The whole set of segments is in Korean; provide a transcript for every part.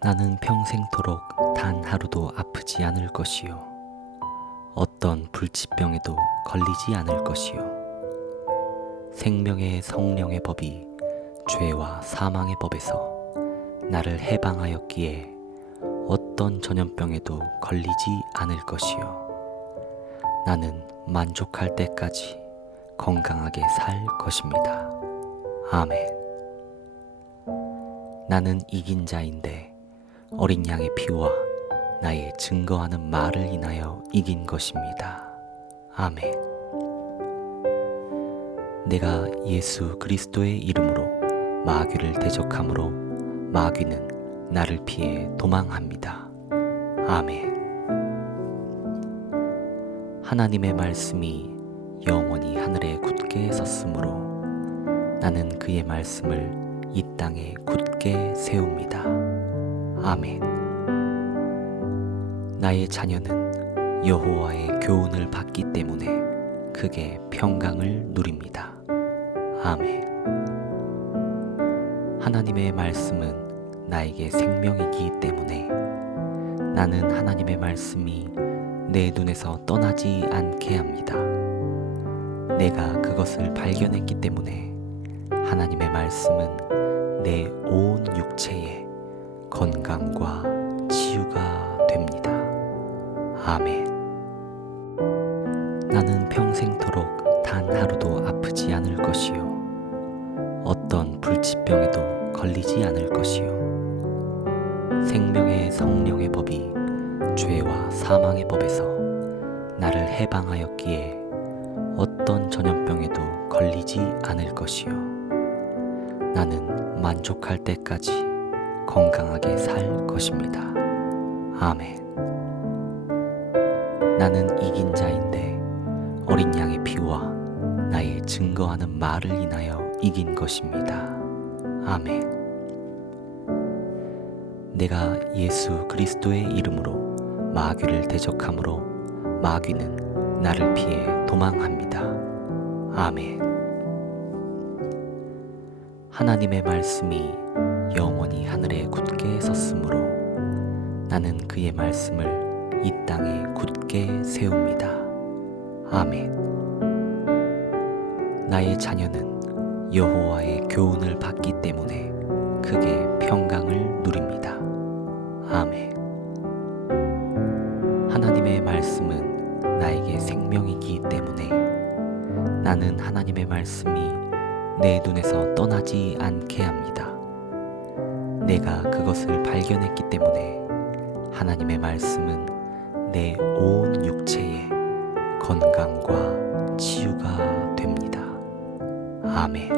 나는 평생토록 단 하루도 아프지 않을 것이요 어떤 불치병에도 걸리지 않을 것이요 생명의 성령의 법이 죄와 사망의 법에서 나를 해방하였기에 어떤 전염병에도 걸리지 않을 것이요 나는 만족할 때까지 건강하게 살 것입니다. 아멘. 나는 이긴 자인데 어린 양의 피와 나의 증거하는 말을 인하여 이긴 것입니다. 아멘. 내가 예수 그리스도의 이름으로 마귀를 대적함으로 마귀는 나를 피해 도망합니다. 아멘. 하나님의 말씀이 영원히 하늘에 굳게 섰으므로 나는 그의 말씀을 이 땅에 굳게 세웁니다. 아멘. 나의 자녀는 여호와의 교훈을 받기 때문에 크게 평강을 누립니다. 아멘. 하나님의 말씀은 나에게 생명이기 때문에 나는 하나님의 말씀이 내 눈에서 떠나지 않게 합니다. 내가 그것을 발견했기 때문에 하나님의 말씀은 내 온 육체에 건강과 치유가 됩니다. 아멘. 나는 평생토록 단 하루도 아프지 않을 것이요 어떤 불치병에도 걸리지 않을 것이요 생명의 성령의 법이 죄와 사망의 법에서 나를 해방하였기에 어떤 전염병에도 걸리지 않을 것이요 나는 만족할 때까지 건강하게 살 것입니다. 아멘. 나는 이긴 자인데 어린 양의 피와 나의 증거하는 말을 인하여 이긴 것입니다. 아멘. 내가 예수 그리스도의 이름으로 마귀를 대적함으로 마귀는 나를 피해 도망합니다. 아멘. 하나님의 말씀이 영원히 하늘에 굳게 섰으므로 나는 그의 말씀을 이 땅에 굳게 세웁니다. 아멘. 나의 자녀는 여호와의 교훈을 받기 때문에 크게 평강을 누립니다. 아멘. 하나님의 말씀은 나에게 생명이기 때문에 나는 하나님의 말씀이 내 눈에서 떠나지 않게 합니다. 내가 그것을 발견했기 때문에 하나님의 말씀은 내 온 육체에 건강과 치유가 됩니다. 아멘.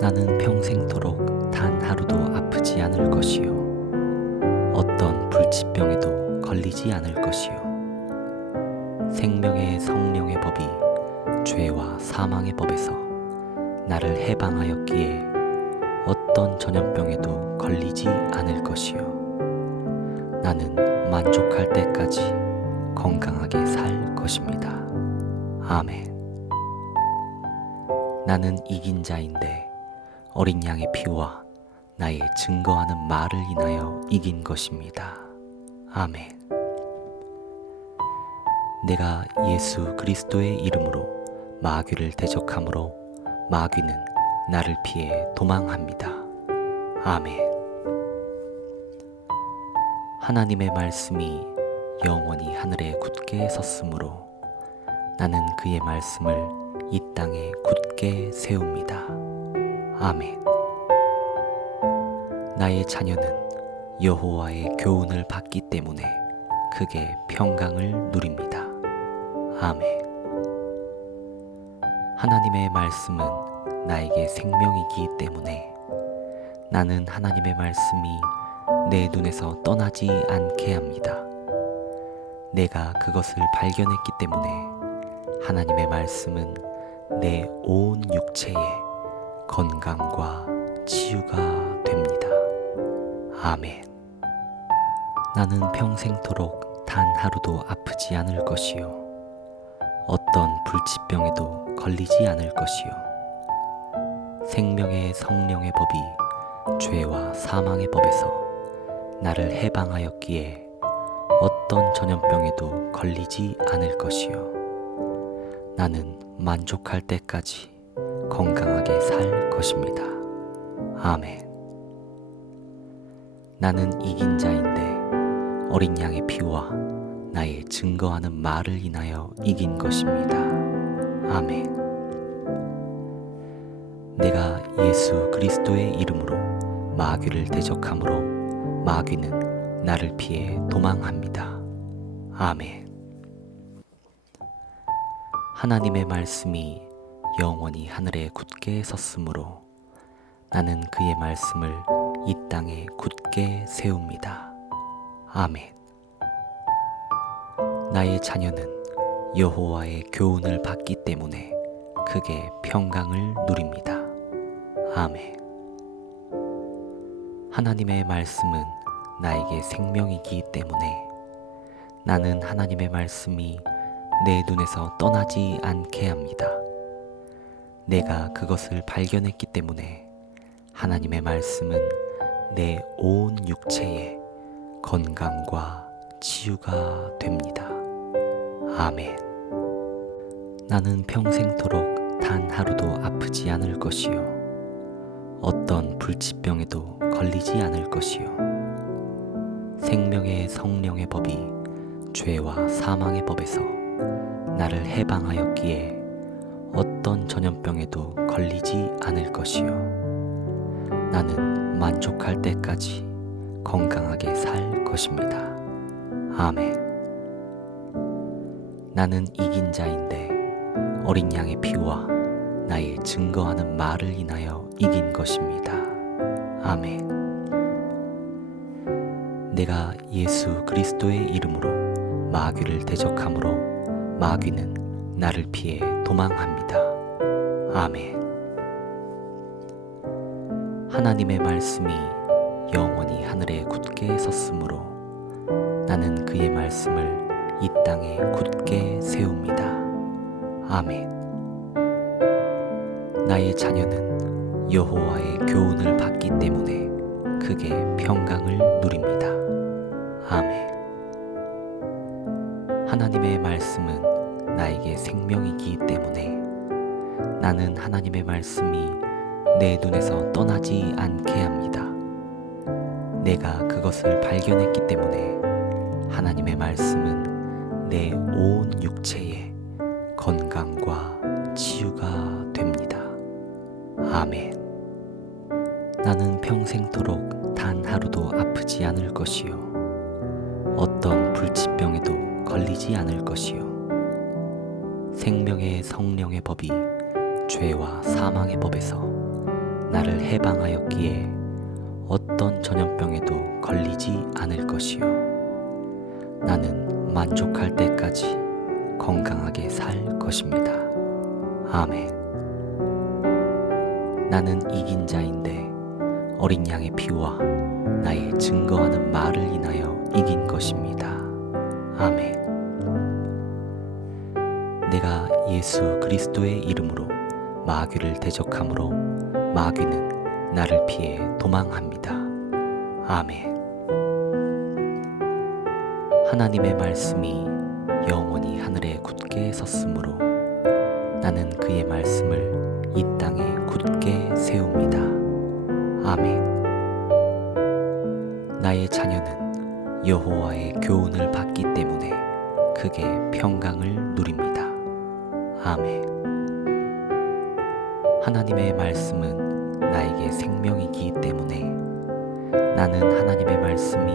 나는 평생토록 단 하루도 아프지 않을 것이요 어떤 불치병에도 걸리지 않을 것이요 생명의 성령의 법이 죄와 사망의 법에서 나를 해방하였기에 어떤 전염병에도 걸리지 않을 것이요 나는 만족할 때까지 건강하게 살 것입니다. 아멘. 나는 이긴 자인데 어린 양의 피와 나의 증거하는 말을 인하여 이긴 것입니다. 아멘. 내가 예수 그리스도의 이름으로 마귀를 대적함으로 마귀는 나를 피해 도망합니다. 아멘. 하나님의 말씀이 영원히 하늘에 굳게 섰으므로 나는 그의 말씀을 이 땅에 굳게 세웁니다. 아멘. 나의 자녀는 여호와의 교훈을 받기 때문에 크게 평강을 누립니다. 아멘. 하나님의 말씀은 나에게 생명이기 때문에 나는 하나님의 말씀이 내 눈에서 떠나지 않게 합니다. 내가 그것을 발견했기 때문에 하나님의 말씀은 내 온 육체에 건강과 치유가 됩니다. 아멘. 나는 평생토록 단 하루도 아프지 않을 것이요 어떤 불치병에도 걸리지 않을 것이요 생명의 성령의 법이 죄와 사망의 법에서 나를 해방하였기에 어떤 전염병에도 걸리지 않을 것이요. 나는 만족할 때까지 건강하게 살 것입니다. 아멘. 나는 이긴 자인데 어린 양의 피와 나의 증거하는 말을 인하여 이긴 것입니다. 아멘. 내가 예수 그리스도의 이름으로 마귀를 대적함으로 마귀는 나를 피해 도망합니다. 아멘. 하나님의 말씀이 영원히 하늘에 굳게 섰으므로 나는 그의 말씀을 이 땅에 굳게 세웁니다. 아멘. 나의 자녀는 여호와의 교훈을 받기 때문에 크게 평강을 누립니다. 아멘. 하나님의 말씀은 나에게 생명이기 때문에 나는 하나님의 말씀이 내 눈에서 떠나지 않게 합니다. 내가 그것을 발견했기 때문에 하나님의 말씀은 내 온 육체에 건강과 치유가 됩니다. 아멘. 나는 평생토록 단 하루도 아프지 않을 것이요. 어떤 불치병에도 걸리지 않을 것이요. 생명의 성령의 법이 죄와 사망의 법에서 나를 해방하였기에 어떤 전염병에도 걸리지 않을 것이요. 나는 만족할 때까지 건강하게 살 것입니다. 아멘. 나는 이긴 자인데 어린 양의 피와 나의 증거하는 말을 인하여 이긴 것입니다. 아멘. 내가 예수 그리스도의 이름으로 마귀를 대적함으로 마귀는 나를 피해 도망합니다. 아멘. 하나님의 말씀이 영원히 하늘에 굳게 섰으므로 나는 그의 말씀을 이 땅에 굳게 세웁니다. 아멘. 나의 자녀는 여호와의 교훈을 받기 때문에 크게 평강을 누립니다. 아멘. 하나님의 말씀은 나에게 생명이기 때문에 나는 하나님의 말씀이 내 눈에서 떠나지 않게 합니다. 내가 그것을 발견했기 때문에 하나님의 말씀은 내 온 육체에 건강과 치유가 됩니다. 아멘. 나는 평생토록 단 하루도 아프지 않을 것이요. 어떤 불치병에도 걸리지 않을 것이요. 생명의 성령의 법이 죄와 사망의 법에서 나를 해방하였기에 어떤 전염병에도 걸리지 않을 것이요. 나는 만족할 때까지 건강하게 살 것입니다. 아멘. 나는 이긴 자인데 어린 양의 피와 나의 증거하는 말을 인하여 이긴 것입니다. 아멘. 내가 예수 그리스도의 이름으로 마귀를 대적함으로 마귀는 나를 피해 도망합니다. 아멘. 하나님의 말씀이 영원히 하늘에 굳게 섰으므로 나는 그의 말씀을 이 땅에 굳게 세웁니다. 아멘. 나의 자녀는 여호와의 교훈을 받기 때문에 크게 평강을 누립니다. 아멘. 하나님의 말씀은 나에게 생명이기 때문에 나는 하나님의 말씀이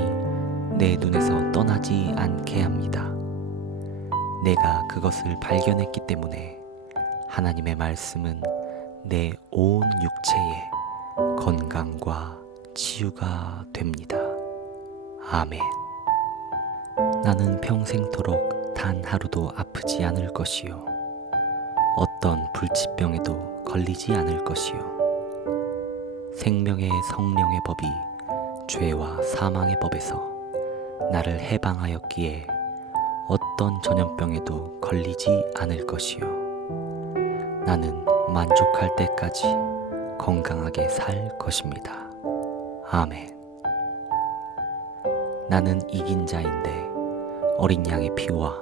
내 눈에서 떠나지 않게 합니다. 내가 그것을 발견했기 때문에 하나님의 말씀은 내 온 육체에 건강과 치유가 됩니다. 아멘. 나는 평생토록 단 하루도 아프지 않을 것이요. 어떤 불치병에도 걸리지 않을 것이요. 생명의 성령의 법이 죄와 사망의 법에서 나를 해방하였기에 어떤 전염병에도 걸리지 않을 것이요. 나는 만족할 때까지 건강하게 살 것입니다. 아멘. 나는 이긴 자인데 어린 양의 피와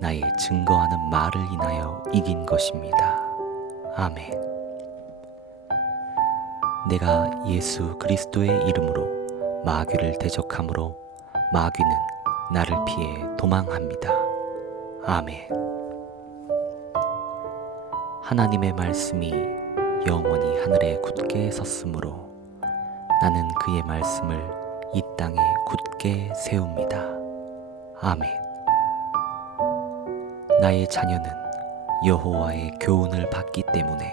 나의 증거하는 말을 인하여 이긴 것입니다. 아멘. 내가 예수 그리스도의 이름으로 마귀를 대적함으로 마귀는 나를 피해 도망합니다. 아멘. 하나님의 말씀이 영원히 하늘에 굳게 섰으므로 나는 그의 말씀을 이 땅에 굳게 세웁니다. 아멘. 나의 자녀는 여호와의 교훈을 받기 때문에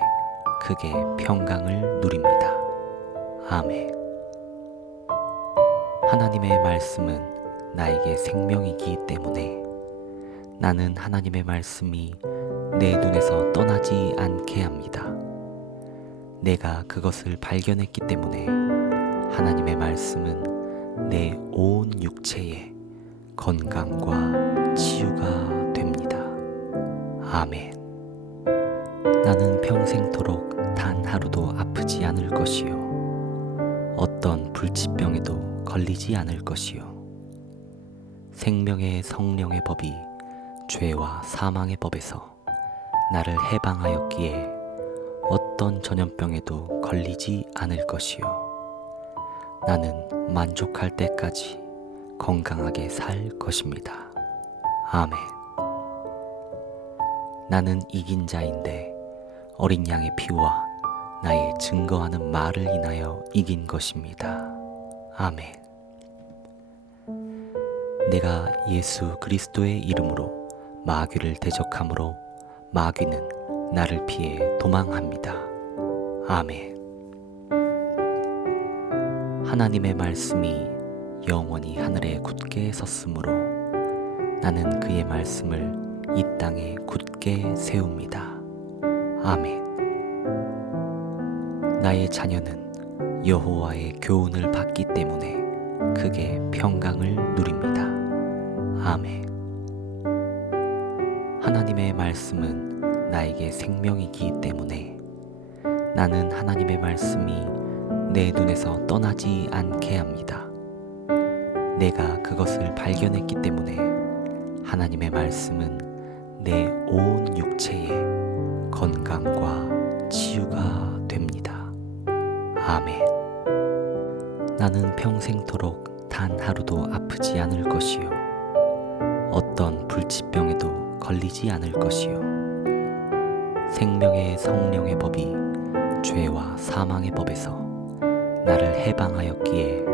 크게 평강을 누립니다. 아멘. 하나님의 말씀은 나에게 생명이기 때문에 나는 하나님의 말씀이 내 눈에서 떠나지 않게 합니다. 내가 그것을 발견했기 때문에 하나님의 말씀은 내 온 육체에 건강과 치유가 됩니다. 아멘. 나는 평생토록 단 하루도 아프지 않을 것이요 어떤 불치병에도 걸리지 않을 것이요 생명의 성령의 법이 죄와 사망의 법에서 나를 해방하였기에 어떤 전염병에도 걸리지 않을 것이요 나는 만족할 때까지 건강하게 살 것입니다. 아멘. 나는 이긴 자인데 어린 양의 피와 나의 증거하는 말을 인하여 이긴 것입니다. 아멘. 내가 예수 그리스도의 이름으로 마귀를 대적함으로 마귀는 나를 피해 도망합니다. 아멘. 하나님의 말씀이 영원히 하늘에 굳게 섰으므로 나는 그의 말씀을 이 땅에 굳게 세웁니다. 아멘. 나의 자녀는 여호와의 교훈을 받기 때문에 크게 평강을 누립니다. 아멘. 하나님의 말씀은 나에게 생명이기 때문에 나는 하나님의 말씀이 내 눈에서 떠나지 않게 합니다. 내가 그것을 발견했기 때문에 하나님의 말씀은 내 온 육체에 건강과 치유가 됩니다. 아멘. 나는 평생토록 단 하루도 아프지 않을 것이요 어떤 불치병에도 걸리지 않을 것이요 생명의 성령의 법이 죄와 사망의 법에서 나를 해방하였기에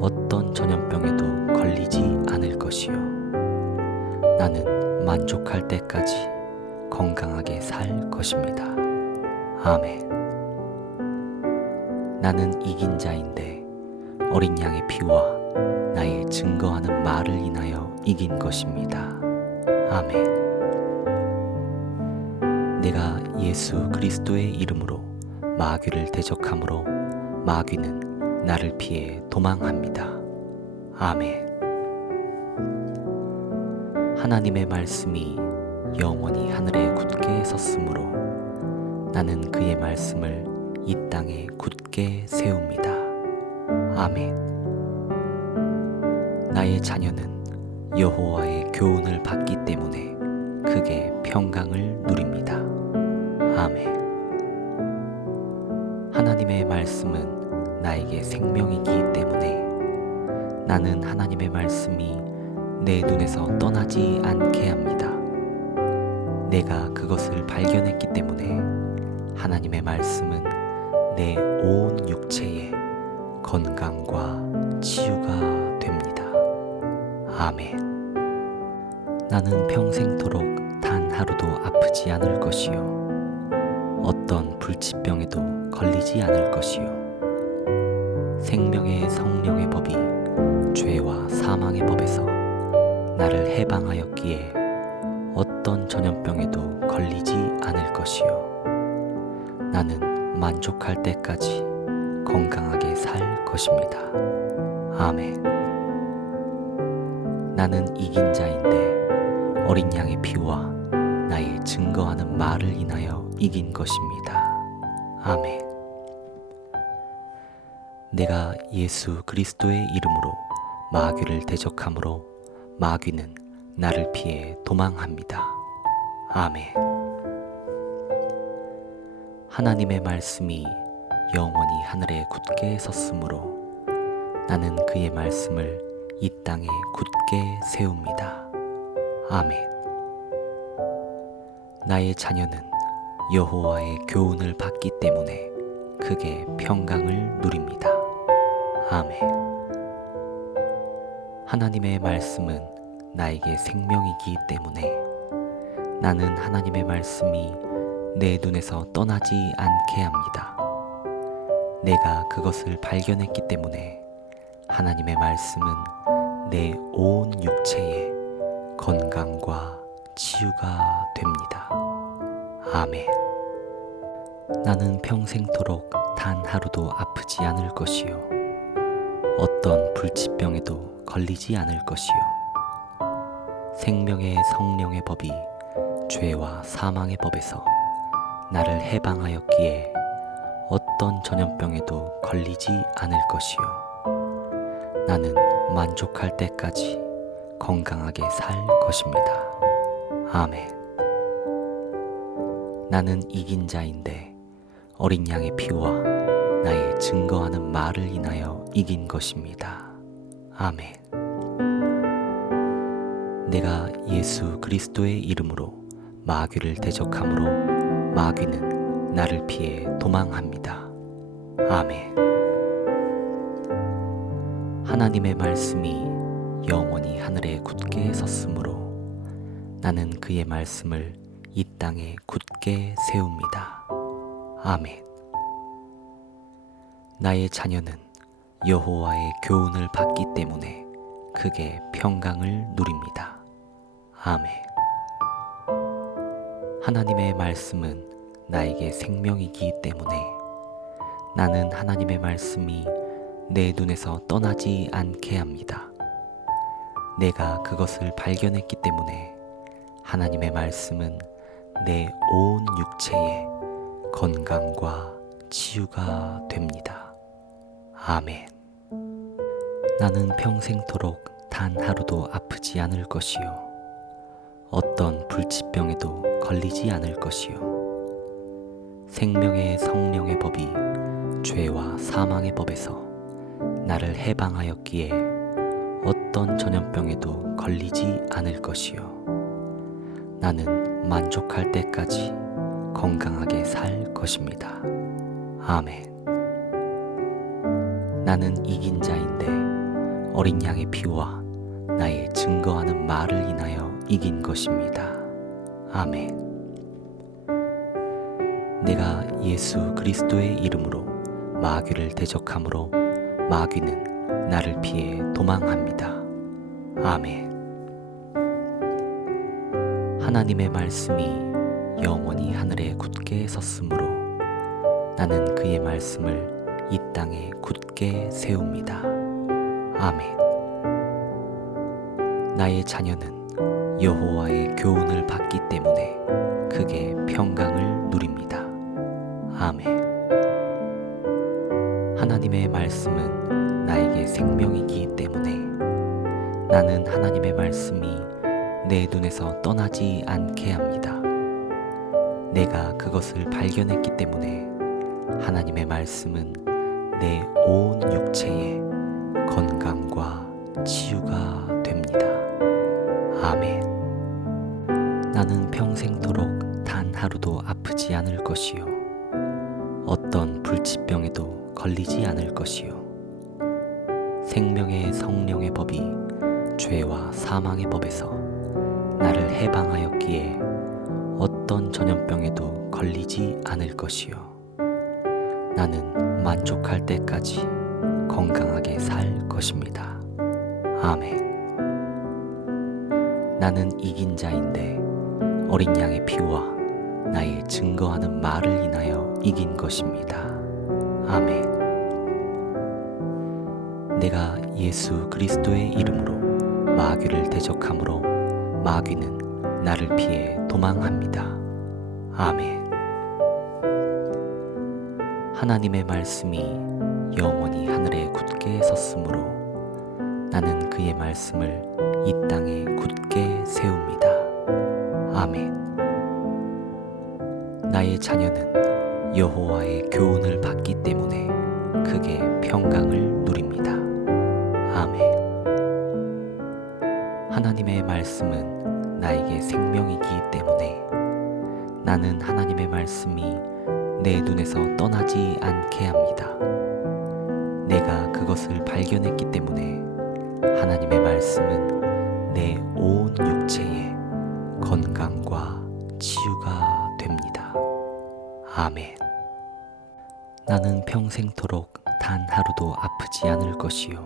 어떤 전염병에도 걸리지 않을 것이요 나는 만족할 때까지 건강하게 살 것입니다. 아멘. 나는 이긴 자인데 어린 양의 피와 나의 증거하는 말을 인하여 이긴 것입니다. 아멘. 내가 예수 그리스도의 이름으로 마귀를 대적함으로 마귀는 나를 피해 도망합니다. 아멘. 하나님의 말씀이 영원히 하늘에 굳게 섰으므로 나는 그의 말씀을 이 땅에 굳게 세웁니다. 아멘. 나의 자녀는 여호와의 교훈을 받기 때문에 크게 평강을 누립니다. 아멘. 하나님의 말씀은 나에게 생명이기 때문에 나는 하나님의 말씀이 내 눈에서 떠나지 않게 합니다. 내가 그것을 발견했기 때문에 하나님의 말씀은 내 온 육체에 건강과 치유가 됩니다. 아멘. 나는 평생토록 단 하루도 아프지 않을 것이요 어떤 불치병에도 걸리지 않을 것이요 생명의 성령의 법이 죄와 사망의 법에서 나를 해방하였기에 어떤 전염병에도 걸리지 않을 것이요 나는 만족할 때까지 건강하게 살 것입니다. 아멘. 나는 이긴 자인데 어린 양의 피와 나의 증거하는 말을 인하여 이긴 것입니다. 아멘. 내가 예수 그리스도의 이름으로 마귀를 대적함으로 마귀는 나를 피해 도망합니다. 아멘. 하나님의 말씀이 영원히 하늘에 굳게 섰으므로 나는 그의 말씀을 이 땅에 굳게 세웁니다. 아멘. 나의 자녀는 여호와의 교훈을 받기 때문에 크게 평강을 누립니다. 아멘. 하나님의 말씀은 나에게 생명이기 때문에 나는 하나님의 말씀이 내 눈에서 떠나지 않게 합니다. 내가 그것을 발견했기 때문에 하나님의 말씀은 내 온 육체에 건강과 치유가 됩니다. 아멘. 나는 평생토록 단 하루도 아프지 않을 것이요 어떤 불치병에도 걸리지 않을 것이요 생명의 성령의 법이 죄와 사망의 법에서 나를 해방하였기에 어떤 전염병에도 걸리지 않을 것이요 나는 만족할 때까지 건강하게 살 것입니다. 아멘. 나는 이긴 자인데 어린 양의 피와 나의 증거하는 말을 인하여 이긴 것입니다. 아멘. 내가 예수 그리스도의 이름으로 마귀를 대적함으로 마귀는 나를 피해 도망합니다. 아멘. 하나님의 말씀이 영원히 하늘에 굳게 섰으므로 나는 그의 말씀을 이 땅에 굳게 세웁니다. 아멘. 나의 자녀는 여호와의 교훈을 받기 때문에 크게 평강을 누립니다. 아멘. 하나님의 말씀은 나에게 생명이기 때문에 나는 하나님의 말씀이 내 눈에서 떠나지 않게 합니다. 내가 그것을 발견했기 때문에 하나님의 말씀은 내 온 육체에 건강과 치유가 됩니다. 아멘. 나는 평생토록 단 하루도 아프지 않을 것이요 어떤 불치병에도 걸리지 않을 것이요 생명의 성령의 법이 죄와 사망의 법에서 나를 해방하였기에 어떤 전염병에도 걸리지 않을 것이요 나는 만족할 때까지 건강하게 살 것입니다. 아멘. 나는 이긴 자인데 어린 양의 피와 나의 증거하는 말을 인하여 이긴 것입니다. 아멘. 내가 예수 그리스도의 이름으로 마귀를 대적함으로 마귀는 나를 피해 도망합니다. 아멘. 하나님의 말씀이 영원히 하늘에 굳게 섰으므로 나는 그의 말씀을 이 땅에 굳게 세웁니다. 아멘. 나의 자녀는 여호와의 교훈을 받기 때문에 크게 평강을 누립니다. 아멘. 하나님의 말씀은 나에게 생명이기 때문에 나는 하나님의 말씀이 내 눈에서 떠나지 않게 합니다. 내가 그것을 발견했기 때문에 하나님의 말씀은 내 온 육체에 건강과 치유가 됩니다. 아멘. 나는 평생토록 단 하루도 아프지 않을 것이요 어떤 불치병에도 걸리지 않을 것이요 생명의 성령의 법이 죄와 사망의 법에서 나를 해방하였기에 어떤 전염병에도 걸리지 않을 것이요 나는 만족할 때까지 건강하게 살 것입니다. 아멘. 나는 이긴 자인데 어린 양의 피와 나의 증거하는 말을 인하여 이긴 것입니다. 아멘. 내가 예수 그리스도의 이름으로 마귀를 대적함으로 마귀는 나를 피해 도망합니다. 아멘. 하나님의 말씀이 영원히 하늘에 굳게 섰으므로 나는 그의 말씀을 이 땅에 굳게 세웁니다. 아멘. 나의 자녀는 여호와의 교훈을 받기 때문에 크게 평강을 누립니다. 아멘. 하나님의 말씀은 나에게 생명이기 때문에 나는 하나님의 말씀이 내 눈에서 떠나지 않게 합니다. 내가 그것을 발견했기 때문에 하나님의 말씀은 내 온 육체에 건강과 치유가 됩니다. 아멘. 나는 평생토록 단 하루도 아프지 않을 것이요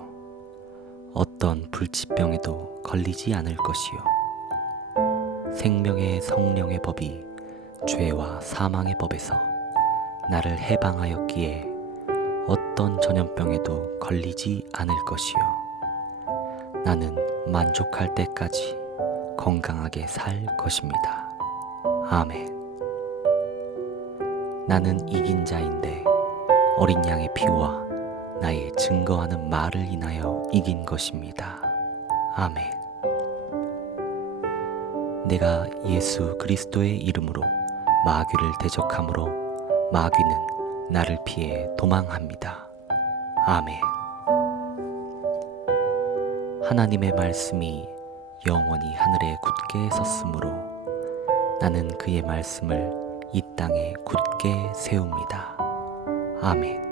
어떤 불치병에도 걸리지 않을 것이요 생명의 성령의 법이 죄와 사망의 법에서 나를 해방하였기에 어떤 전염병에도 걸리지 않을 것이요 나는 만족할 때까지 건강하게 살 것입니다. 아멘. 나는 이긴 자인데 어린 양의 피와 나의 증거하는 말을 인하여 이긴 것입니다. 아멘. 내가 예수 그리스도의 이름으로 마귀를 대적함으로 마귀는 나를 피해 도망합니다. 아멘. 하나님의 말씀이 영원히 하늘에 굳게 섰으므로 나는 그의 말씀을 이 땅에 굳게 세웁니다. 아멘.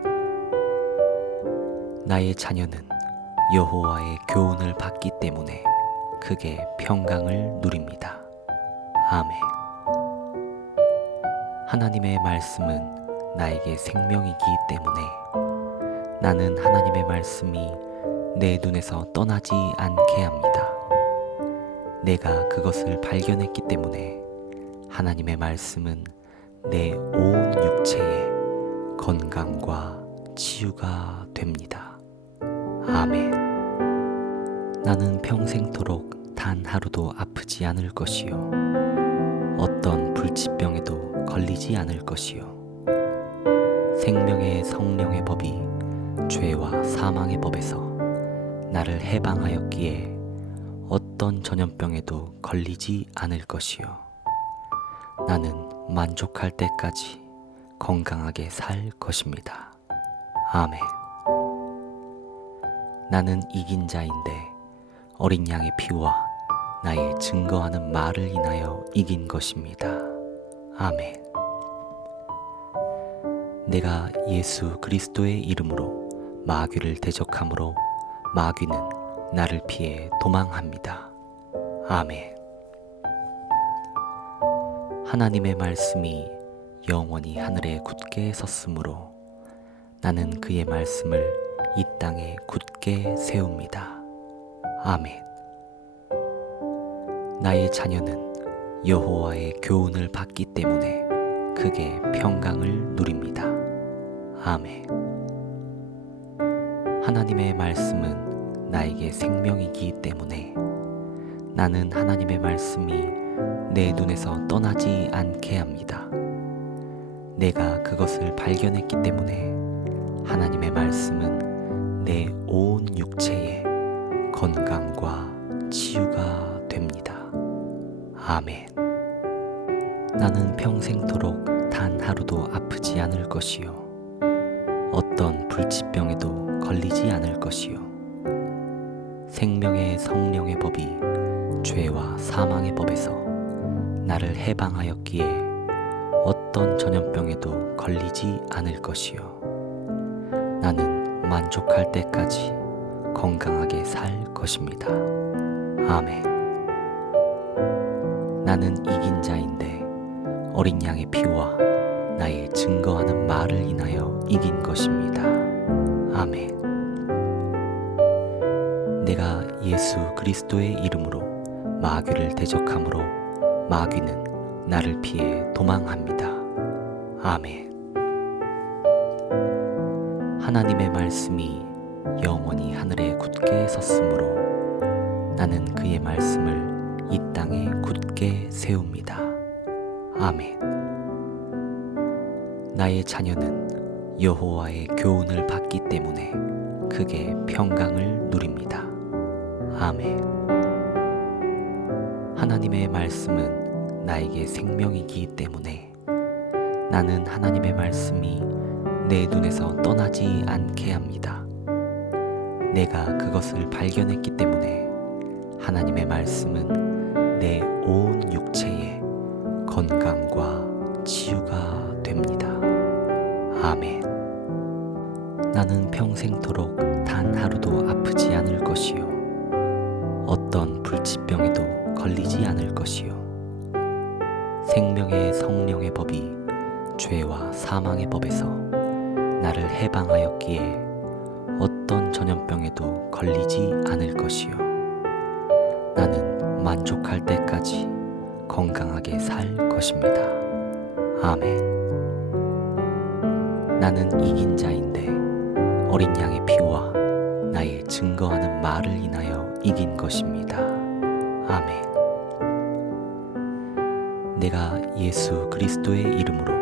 나의 자녀는 여호와의 교훈을 받기 때문에 크게 평강을 누립니다. 아멘. 하나님의 말씀은 나에게 생명이기 때문에 나는 하나님의 말씀이 내 눈에서 떠나지 않게 합니다. 내가 그것을 발견했기 때문에 하나님의 말씀은 내 온 육체에 건강과 치유가 됩니다. 아멘. 나는 평생토록 단 하루도 아프지 않을 것이요 어떤 불치병에도 걸리지 않을 것이요 생명의 성령의 법이 죄와 사망의 법에서 나를 해방하였기에 어떤 전염병에도 걸리지 않을 것이요 나는 만족할 때까지 건강하게 살 것입니다. 아멘. 나는 이긴 자인데 어린 양의 피와 나의 증거하는 말을 인하여 이긴 것입니다. 아멘. 내가 예수 그리스도의 이름으로 마귀를 대적함으로 마귀는 나를 피해 도망합니다. 아멘. 하나님의 말씀이 영원히 하늘에 굳게 섰으므로 나는 그의 말씀을 이 땅에 굳게 세웁니다. 아멘. 나의 자녀는 여호와의 교훈을 받기 때문에 크게 평강을 누립니다. 아멘. 하나님의 말씀은 나에게 생명이기 때문에 나는 하나님의 말씀이 내 눈에서 떠나지 않게 합니다. 내가 그것을 발견했기 때문에 하나님의 말씀은 내 온 육체에 건강과 치유가 됩니다. 아멘. 나는 평생토록 단 하루도 아프지 않을 것이요 어떤 불치병에도 걸리지 않을 것이요 생명의 성령의 법이 죄와 사망의 법에서 나를 해방하였기에 어떤 전염병에도 걸리지 않을 것이요 나는 만족할 때까지 건강하게 살 것입니다. 아멘. 나는 이긴 자인데 어린 양의 피와 나의 증거하는 말을 인하여 이긴 것입니다. 아멘. 내가 예수 그리스도의 이름으로 마귀를 대적함으로 마귀는 나를 피해 도망합니다. 아멘. 하나님의 말씀이 영원히 하늘에 굳게 섰으므로 나는 그의 말씀을 이 땅에 굳게 세웁니다. 아멘. 나의 자녀는 여호와의 교훈을 받기 때문에 크게 평강을 누립니다. 아멘. 하나님의 말씀은 나에게 생명이기 때문에 나는 하나님의 말씀이 내 눈에서 떠나지 않게 합니다. 내가 그것을 발견했기 때문에 하나님의 말씀은 내 온 육체의 건강과 치유가 됩니다. 아멘. 나는 평생토록 단 하루도 아프지 않을 것이요 어떤 불치병에도 걸리지 않을 것이요 생명의 성령의 법이 죄와 사망의 법에서 나를 해방하였기에 어떤 전염병에도 걸리지 않을 것이요 나는 만족할 때까지 건강하게 살 것입니다. 아멘. 나는 이긴 자인데 어린 양의 피와 나의 증거하는 말을 인하여 이긴 것입니다. 아멘. 내가 예수 그리스도의 이름으로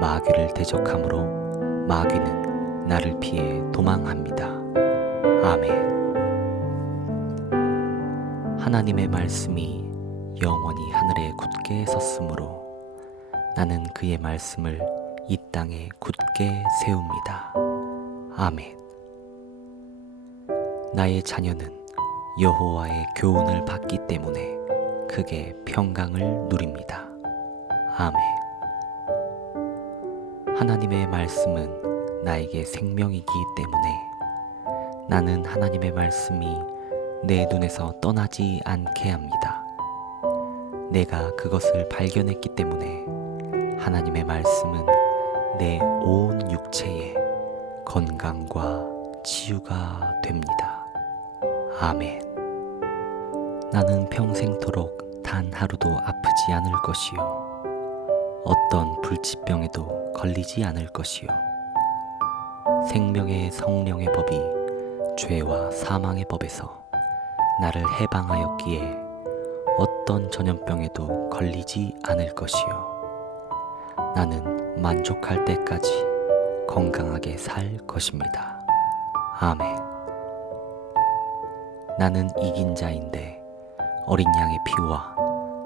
마귀를 대적함으로 마귀는 나를 피해 도망합니다. 아멘. 하나님의 말씀이 영원히 하늘에 굳게 섰으므로 나는 그의 말씀을 이 땅에 굳게 세웁니다. 아멘. 나의 자녀는 여호와의 교훈을 받기 때문에 크게 평강을 누립니다. 아멘. 하나님의 말씀은 나에게 생명이기 때문에 나는 하나님의 말씀이 내 눈에서 떠나지 않게 합니다. 내가 그것을 발견했기 때문에 하나님의 말씀은 내 온 육체의 건강과 치유가 됩니다. 아멘. 나는 평생토록 단 하루도 아프지 않을 것이요 어떤 불치병에도 걸리지 않을 것이요 생명의 성령의 법이 죄와 사망의 법에서 나를 해방하였기에 어떤 전염병에도 걸리지 않을 것이요 나는 만족할 때까지 건강하게 살 것입니다. 아멘. 나는 이긴 자인데 어린 양의 피와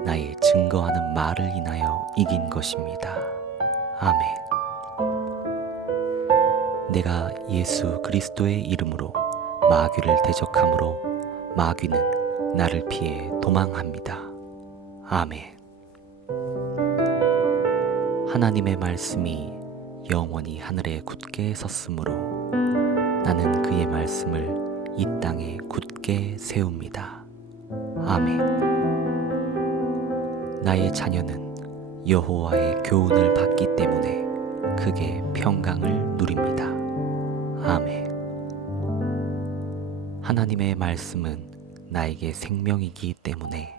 나의 증거하는 말을 인하여 이긴 것입니다. 아멘. 내가 예수 그리스도의 이름으로 마귀를 대적함으로 마귀는 나를 피해 도망합니다. 아멘. 하나님의 말씀이 영원히 하늘에 굳게 섰으므로 나는 그의 말씀을 이 땅에 굳게 세웁니다. 아멘. 나의 자녀는 여호와의 교훈을 받기 때문에 크게 평강을 누립니다. 아멘. 하나님의 말씀은 나에게 생명이기 때문에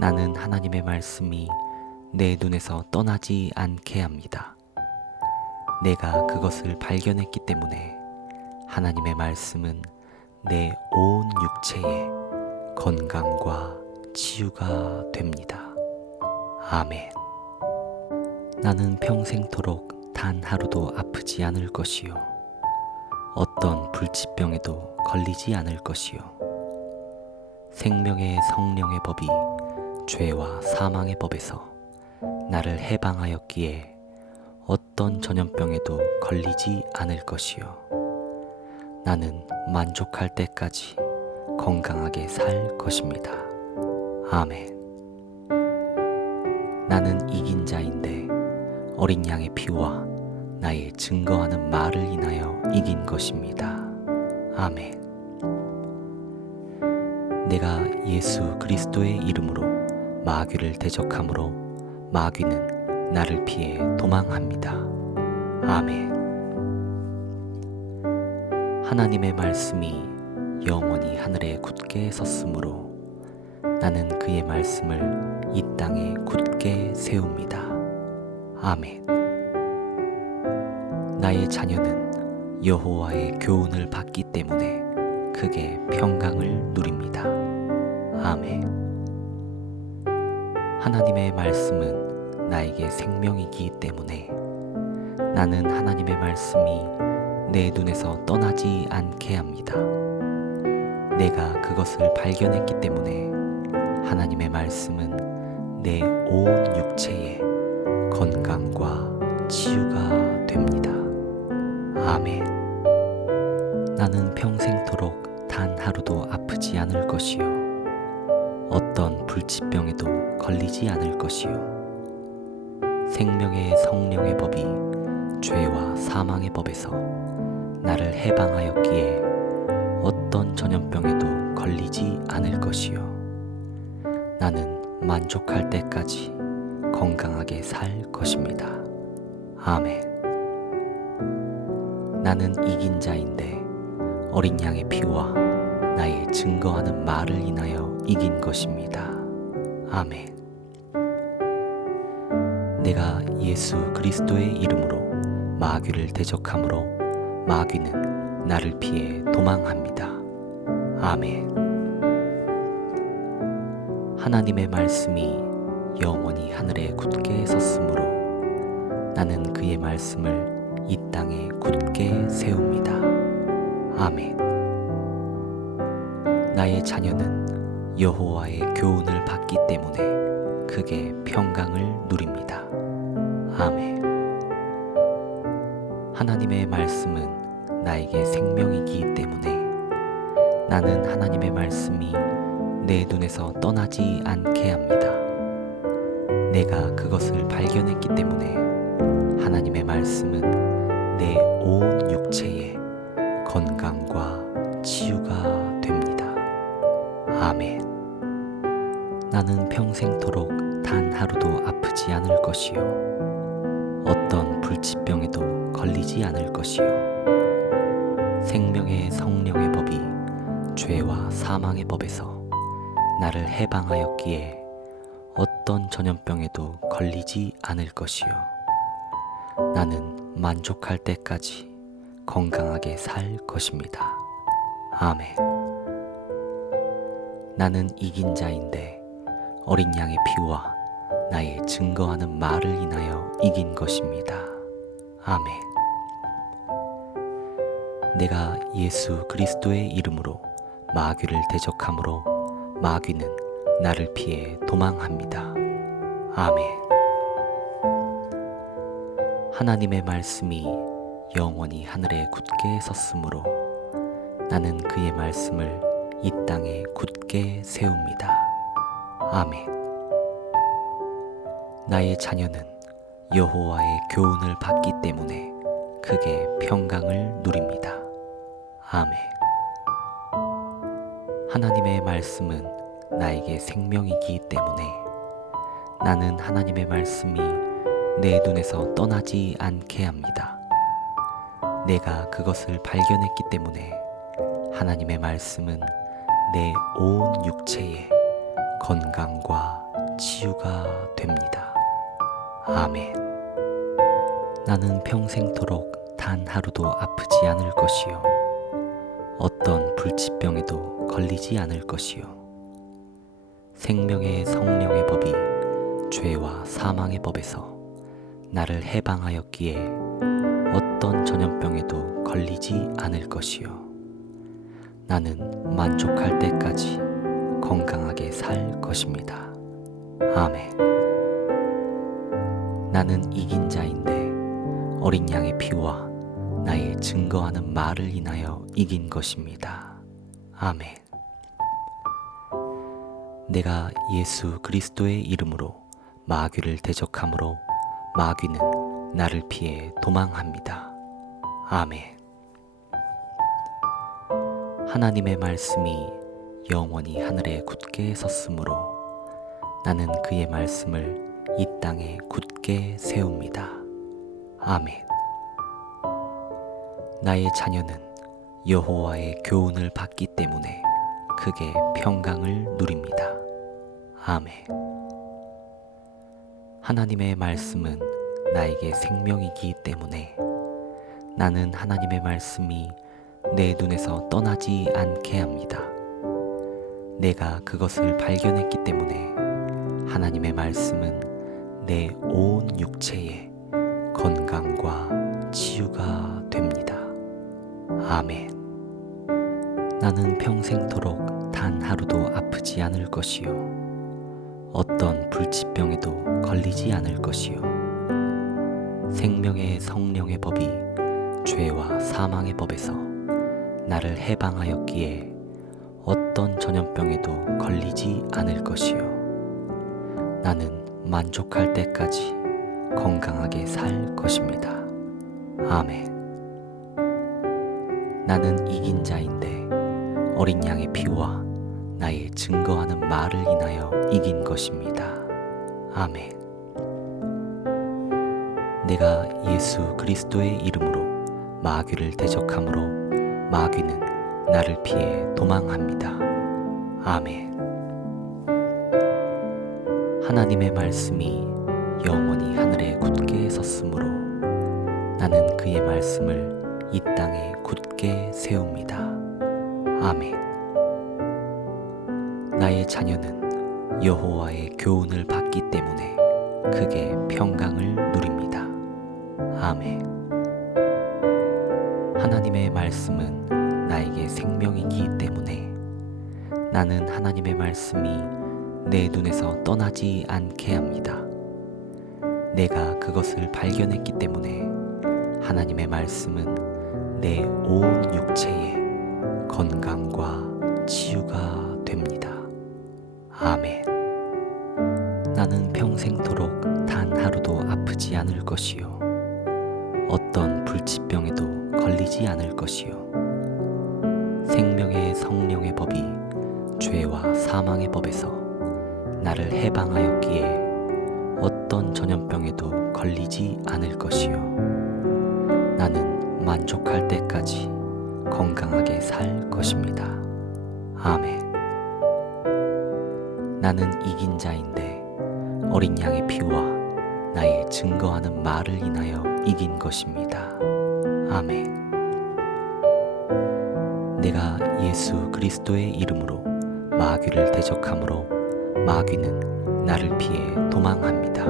나는 하나님의 말씀이 내 눈에서 떠나지 않게 합니다. 내가 그것을 발견했기 때문에 하나님의 말씀은 내 온 육체의 건강과 치유가 됩니다. 아멘. 나는 평생토록 단 하루도 아프지 않을 것이요 어떤 불치병에도 걸리지 않을 것이요 생명의 성령의 법이 죄와 사망의 법에서 나를 해방하였기에 어떤 전염병에도 걸리지 않을 것이요 나는 만족할 때까지 건강하게 살 것입니다. 아멘. 나는 이긴 자인데 어린 양의 피와 나의 증거하는 말을 인하여 이긴 것입니다. 아멘. 내가 예수 그리스도의 이름으로 마귀를 대적함으로 마귀는 나를 피해 도망합니다. 아멘. 하나님의 말씀이 영원히 하늘에 굳게 섰으므로 나는 그의 말씀을 이 땅에 굳게 세웁니다. 아멘. 나의 자녀는 여호와의 교훈을 받기 때문에 크게 평강을 누립니다. 아멘. 하나님의 말씀은 나에게 생명이기 때문에 나는 하나님의 말씀이 내 눈에서 떠나지 않게 합니다. 내가 그것을 발견했기 때문에 하나님의 말씀은 내 온 육체의 건강과 치유가 됩니다. 아멘. 나는 평생토록 단 하루도 아프지 않을 것이요. 어떤 불치병에도 걸리지 않을 것이요. 생명의 성령의 법이 죄와 사망의 법에서 나를 해방하였기에 어떤 전염병에도 걸리지 않을 것이요. 나는 만족할 때까지 건강하게 살 것입니다. 아멘. 나는 이긴 자인데 어린 양의 피와 나의 증거하는 말을 인하여 이긴 것입니다. 아멘. 내가 예수 그리스도의 이름으로 마귀를 대적함으로 마귀는 나를 피해 도망합니다. 아멘. 하나님의 말씀이 영원히 하늘에 굳게 섰으므로 나는 그의 말씀을 이 땅에 굳게 세웁니다. 아멘. 나의 자녀는 여호와의 교훈을 받기 때문에 크게 평강을 누립니다. 아멘. 하나님의 말씀은 나에게 생명이기 때문에 나는 하나님의 말씀이 내 눈에서 떠나지 않게 합니다. 내가 그것을 발견했기 때문에 하나님의 말씀은 내 온 육체의 건강과 치유가 됩니다. 아멘. 나는 평생토록 단 하루도 아프지 않을 것이요. 어떤 불치병에도 걸리지 않을 것이요. 생명의 성령의 법이 죄와 사망의 법에서 나를 해방하였기에 어떤 전염병에도 걸리지 않을 것이요. 나는 만족할 때까지 건강하게 살 것입니다. 아멘. 나는 이긴 자인데 어린 양의 피와 나의 증거하는 말을 인하여 이긴 것입니다. 아멘. 내가 예수 그리스도의 이름으로 마귀를 대적함으로 마귀는 나를 피해 도망합니다. 아멘. 하나님의 말씀이 영원히 하늘에 굳게 섰으므로 나는 그의 말씀을 이 땅에 굳게 세웁니다. 아멘. 나의 자녀는 여호와의 교훈을 받기 때문에 크게 평강을 누립니다. 아멘. 하나님의 말씀은 나에게 생명이기 때문에 나는 하나님의 말씀이 내 눈에서 떠나지 않게 합니다. 내가 그것을 발견했기 때문에 하나님의 말씀은 내 온 육체의 건강과 치유가 됩니다. 아멘. 나는 평생토록 단 하루도 아프지 않을 것이요. 어떤 불치병에도 걸리지 않을 것이요. 생명의 성령의 법이 죄와 사망의 법에서 나를 해방하였기에 어떤 전염병에도 걸리지 않을 것이요. 나는 만족할 때까지 건강하게 살 것입니다. 아멘. 나는 이긴 자인데 어린 양의 피와 나의 증거하는 말을 인하여 이긴 것입니다. 아멘. 내가 예수 그리스도의 이름으로 마귀를 대적함으로 마귀는 나를 피해 도망합니다. 아멘. 하나님의 말씀이 영원히 하늘에 굳게 섰으므로 나는 그의 말씀을 이 땅에 굳게 세웁니다. 아멘. 나의 자녀는 여호와의 교훈을 받기 때문에 크게 평강을 누립니다. 아멘. 하나님의 말씀은 나에게 생명이기 때문에 나는 하나님의 말씀이 내 눈에서 떠나지 않게 합니다. 내가 그것을 발견했기 때문에 하나님의 말씀은 내 온 육체의 건강과 치유가 됩니다. 아멘. 나는 평생토록 단 하루도 아프지 않을 것이요 어떤 불치병에도 걸리지 않을 것이요 생명의 성령의 법이 죄와 사망의 법에서 나를 해방하였기에 어떤 전염병에도 걸리지 않을 것이요 나는 만족할 때까지 건강하게 살 것입니다. 아멘. 나는 이긴 자인데 어린 양의 피와 나의 증거하는 말을 인하여 이긴 것입니다. 아멘. 내가 예수 그리스도의 이름으로 마귀를 대적함으로 마귀는 나를 피해 도망합니다. 아멘. 하나님의 말씀이 영원히 하늘에 굳게 섰으므로 나는 그의 말씀을 이 땅에 굳게 세웁니다. 아멘. 나의 자녀는 여호와의 교훈을 받기 때문에 크게 평강을 누립니다. 아멘. 하나님의 말씀은 나에게 생명이기 때문에 나는 하나님의 말씀이 내 눈에서 떠나지 않게 합니다. 내가 그것을 발견했기 때문에 하나님의 말씀은 내 온 육체에 건강과 치유가 됩니다. 아멘. 나는 평생토록 단 하루도 아프지 않을 것이요 어떤 불치병에도 걸리지 않을 것이요 생명의 성령의 법이 죄와 사망의 법에서 나를 해방하였기에 어떤 전염병에도 걸리지 않을 것이요 나는 만족할 때까지 건강하게 살 것입니다. 아멘. 나는 이긴 자인데 어린 양의 피와 나의 증거하는 말을 인하여 이긴 것입니다. 아멘. 내가 예수 그리스도의 이름으로 마귀를 대적함으로 마귀는 나를 피해 도망합니다.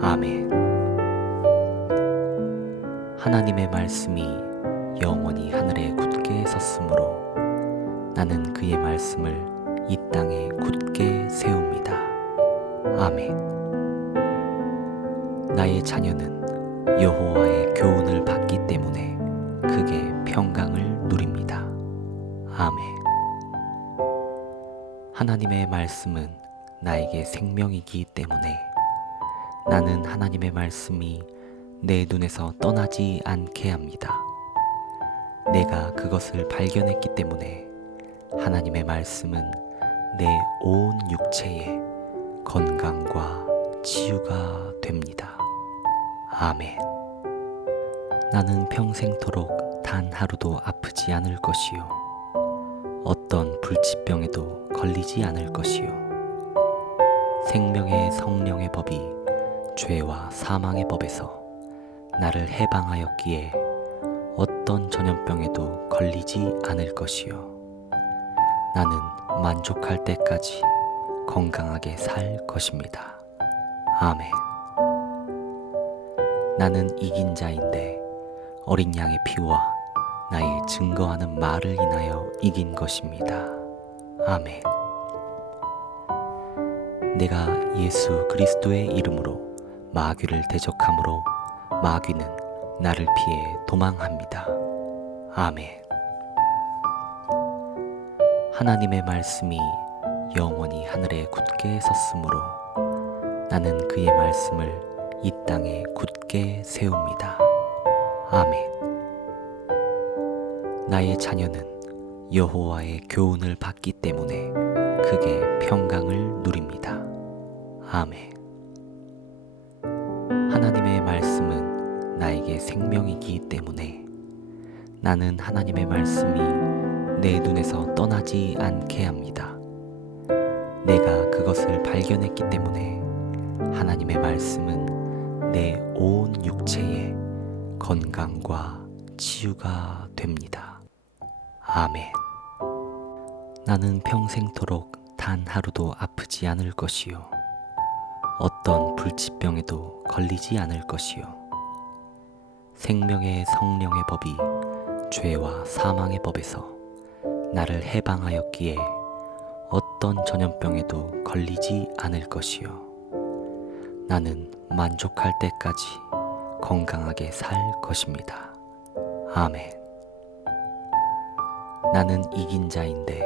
아멘. 하나님의 말씀이 영원히 하늘에 굳게 섰으므로 나는 그의 말씀을 이 땅에 굳게 세웁니다. 아멘. 나의 자녀는 여호와의 교훈을 받기 때문에 크게 평강을 누립니다. 아멘. 하나님의 말씀은 나에게 생명이기 때문에 나는 하나님의 말씀이 내 눈에서 떠나지 않게 합니다. 내가 그것을 발견했기 때문에 하나님의 말씀은 내 온 육체에 건강과 치유가 됩니다. 아멘. 나는 평생토록 단 하루도 아프지 않을 것이요 어떤 불치병에도 걸리지 않을 것이요 생명의 성령의 법이 죄와 사망의 법에서 나를 해방하였기에 어떤 전염병에도 걸리지 않을 것이요 나는 만족할 때까지 건강하게 살 것입니다. 아멘. 나는 이긴 자인데 어린 양의 피와 나의 증거하는 말을 인하여 이긴 것입니다. 아멘. 내가 예수 그리스도의 이름으로 마귀를 대적함으로 마귀는 나를 피해 도망합니다. 아멘. 하나님의 말씀이 영원히 하늘에 굳게 섰으므로 나는 그의 말씀을 이 땅에 굳게 세웁니다. 아멘. 나의 자녀는 여호와의 교훈을 받기 때문에 크게 평강을 누립니다. 아멘. 하나님의 말씀은 나에게 생명이기 때문에 나는 하나님의 말씀이 내 눈에서 떠나지 않게 합니다. 내가 그것을 발견했기 때문에 하나님의 말씀은 내 온 육체에 건강과 치유가 됩니다. 아멘. 나는 평생토록 단 하루도 아프지 않을 것이요 어떤 불치병에도 걸리지 않을 것이요 생명의 성령의 법이 죄와 사망의 법에서 나를 해방하였기에 어떤 전염병에도 걸리지 않을 것이요. 나는 만족할 때까지 건강하게 살 것입니다. 아멘. 나는 이긴 자인데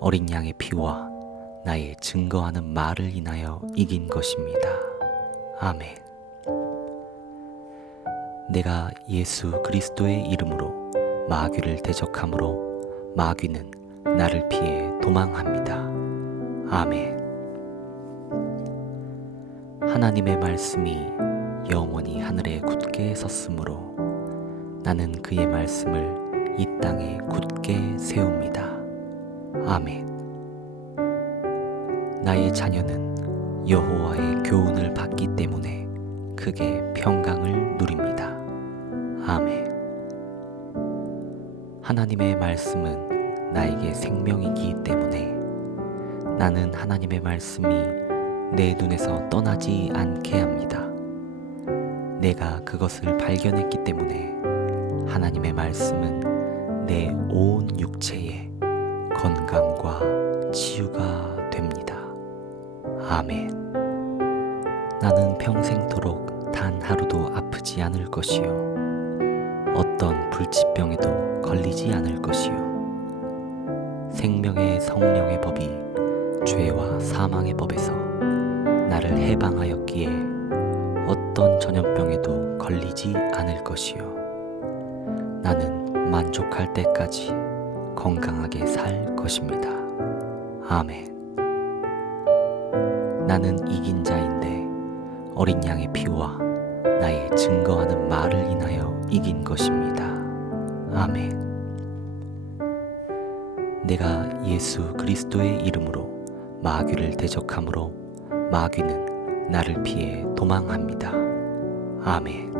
어린 양의 피와 나의 증거하는 말을 인하여 이긴 것입니다. 아멘. 내가 예수 그리스도의 이름으로 마귀를 대적함으로 마귀는 나를 피해 도망합니다. 아멘. 하나님의 말씀이 영원히 하늘에 굳게 섰으므로 나는 그의 말씀을 이 땅에 굳게 세웁니다. 아멘. 나의 자녀는 여호와의 교훈을 받기 때문에 크게 평강을 누립니다. 아멘. 하나님의 말씀은 나에게 생명이기 때문에 나는 하나님의 말씀이 내 눈에서 떠나지 않게 합니다. 내가 그것을 발견했기 때문에 하나님의 말씀은 내 온 육체에 건강과 치유가 됩니다. 아멘. 나는 평생토록 단 하루도 아프지 않을 것이요. 어떤 불치병에도 걸리지 않을 것이요. 생명의 성령의 법이 죄와 사망의 법에서 나를 해방하였기에 어떤 전염병에도 걸리지 않을 것이요. 나는 만족할 때까지 건강하게 살 것입니다. 아멘. 나는 이긴 자인데 어린 양의 피와 나의 증거하는 말을 인하여 이긴 것입니다. 아멘. 내가 예수 그리스도의 이름으로 마귀를 대적함으로 마귀는 나를 피해 도망합니다. 아멘.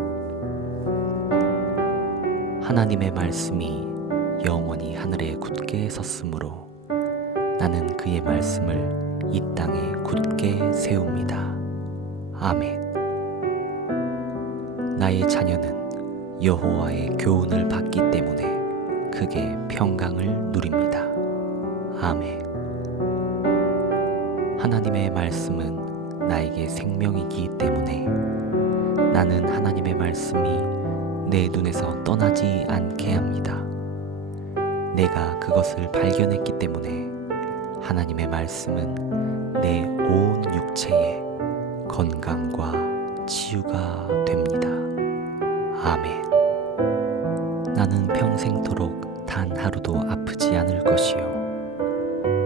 하나님의 말씀이 영원히 하늘에 굳게 섰으므로 나는 그의 말씀을 이 땅에 굳게 세웁니다. 아멘. 나의 자녀는 여호와의 교훈을 받기 때문에 크게 평강을 누립니다. 아멘. 하나님의 말씀은 나에게 생명이기 때문에 나는 하나님의 말씀이 내 눈에서 떠나지 않게 합니다. 내가 그것을 발견했기 때문에 하나님의 말씀은 내 온 육체에 건강과 치유가 됩니다. 아멘. 나는 평생토록 단 하루도 아프지 않을 것이요.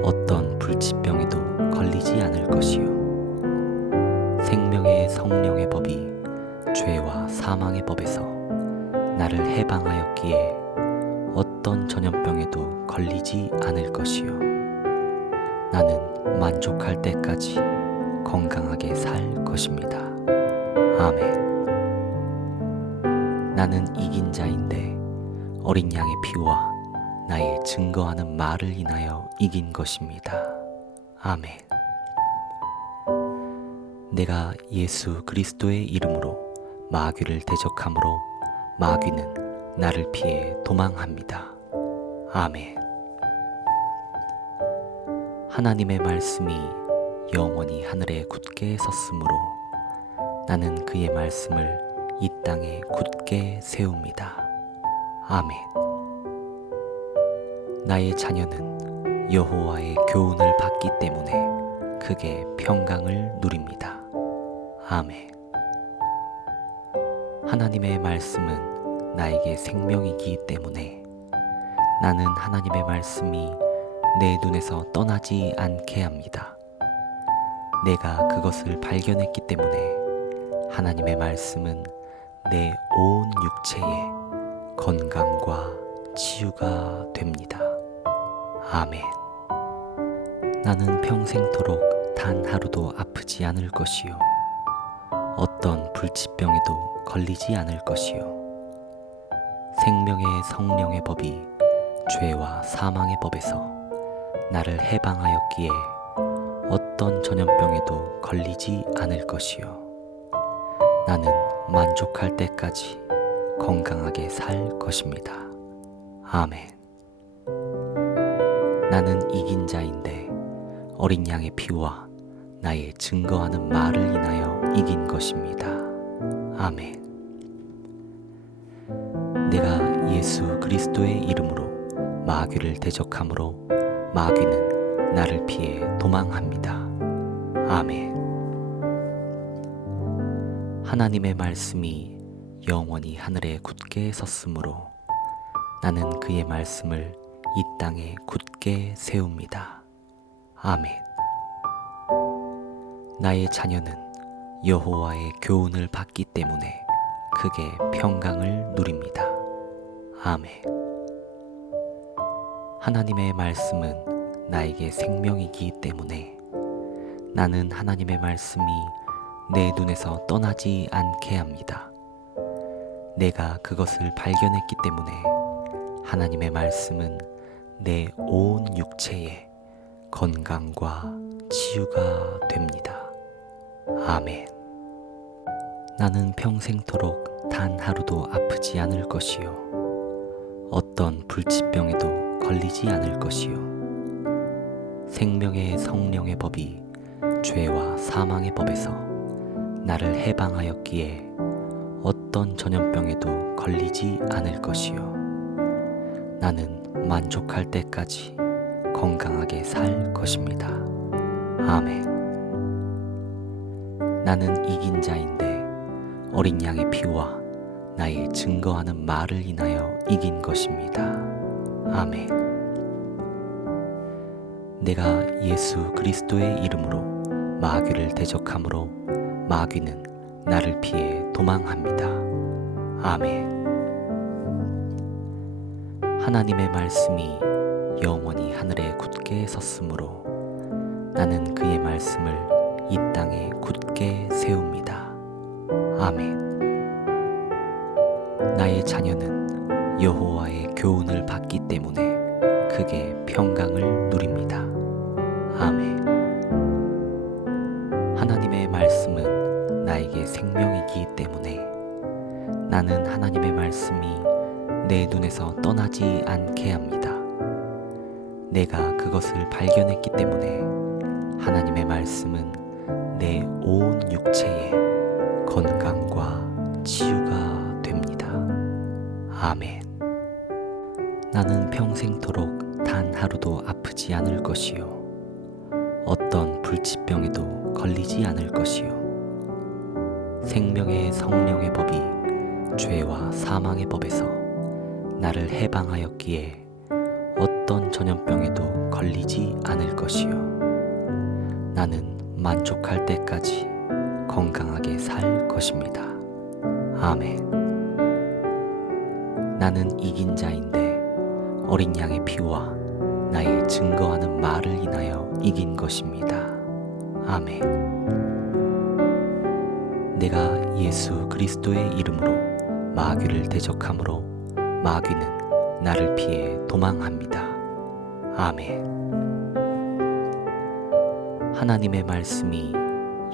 어떤 불치병에도 걸리지 않을 것이요. 생명의 성령의 법이 죄와 사망의 법에서 나를 해방하였기에 어떤 전염병에도 걸리지 않을 것이요. 나는 만족할 때까지 건강하게 살 것입니다. 아멘. 나는 이긴 자인데 어린 양의 피와 나의 증거하는 말을 인하여 이긴 것입니다. 아멘. 내가 예수 그리스도의 이름으로 마귀를 대적함으로 마귀는 나를 피해 도망합니다. 아멘. 하나님의 말씀이 영원히 하늘에 굳게 섰으므로 나는 그의 말씀을 이 땅에 굳게 세웁니다. 아멘. 나의 자녀는 여호와의 교훈을 받기 때문에 크게 평강을 누립니다. 아멘. 하나님의 말씀은 나에게 생명이기 때문에 나는 하나님의 말씀이 내 눈에서 떠나지 않게 합니다. 내가 그것을 발견했기 때문에 하나님의 말씀은 내 온 육체에 건강과 치유가 됩니다. 아멘. 나는 평생토록 단 하루도 아프지 않을 것이요. 어떤 불치병에도 걸리지 않을 것이요. 생명의 성령의 법이 죄와 사망의 법에서 나를 해방하였기에 어떤 전염병에도 걸리지 않을 것이요. 나는 만족할 때까지 건강하게 살 것입니다. 아멘. 나는 이긴 자인데 어린 양의 피와 나의 증거하는 말을 인하여 이긴 것입니다. 아멘. 내가 예수 그리스도의 이름으로 마귀를 대적함으로 마귀는 나를 피해 도망합니다. 아멘. 하나님의 말씀이 영원히 하늘에 굳게 섰으므로 나는 그의 말씀을 이 땅에 굳게 세웁니다. 아멘. 나의 자녀는 여호와의 교훈을 받기 때문에 크게 평강을 누립니다. 아멘. 하나님의 말씀은 나에게 생명이기 때문에 나는 하나님의 말씀이 내 눈에서 떠나지 않게 합니다. 내가 그것을 발견했기 때문에 하나님의 말씀은 내 온 육체에 건강과 치유가 됩니다. 아멘. 나는 평생토록 단 하루도 아프지 않을 것이요 어떤 불치병에도 걸리지 않을 것이요 생명의 성령의 법이 죄와 사망의 법에서 나를 해방하였기에 어떤 전염병에도 걸리지 않을 것이요 나는 만족할 때까지 건강하게 살 것입니다. 아멘. 나는 이긴 자인데 어린 양의 피와 나의 증거하는 말을 인하여 이긴 것입니다. 아멘. 내가 예수 그리스도의 이름으로 마귀를 대적함으로 마귀는 나를 피해 도망합니다. 아멘. 하나님의 말씀이 영원히 하늘에 굳게 섰으므로 나는 그의 말씀을 이 땅에 굳게 세웁니다. 아멘. 나의 자녀는 여호와의 교훈을 받기 때문에 크게 평강을 누립니다. 아멘. 하나님의 말씀은 나에게 생명이기 때문에 나는 하나님의 말씀이 내 눈에서 떠나지 않게 합니다. 내가 그것을 발견했기 때문에 하나님의 말씀은 내 온 육체에 건강과 치유가 됩니다. 아멘. 나는 평생토록 단 하루도 아프지 않을 것이요 어떤 불치병에도 걸리지 않을 것이요 생명의 성령의 법이 죄와 사망의 법에서 나를 해방하였기에 어떤 전염병에도 걸리지 않을 것이요 나는 만족할 때까지 건강하게 살 것입니다. 아멘. 나는 이긴 자인데 어린 양의 피와 나의 증거하는 말을 인하여 이긴 것입니다. 아멘. 내가 예수 그리스도의 이름으로 마귀를 대적함으로 마귀는 나를 피해 도망합니다. 아멘. 하나님의 말씀이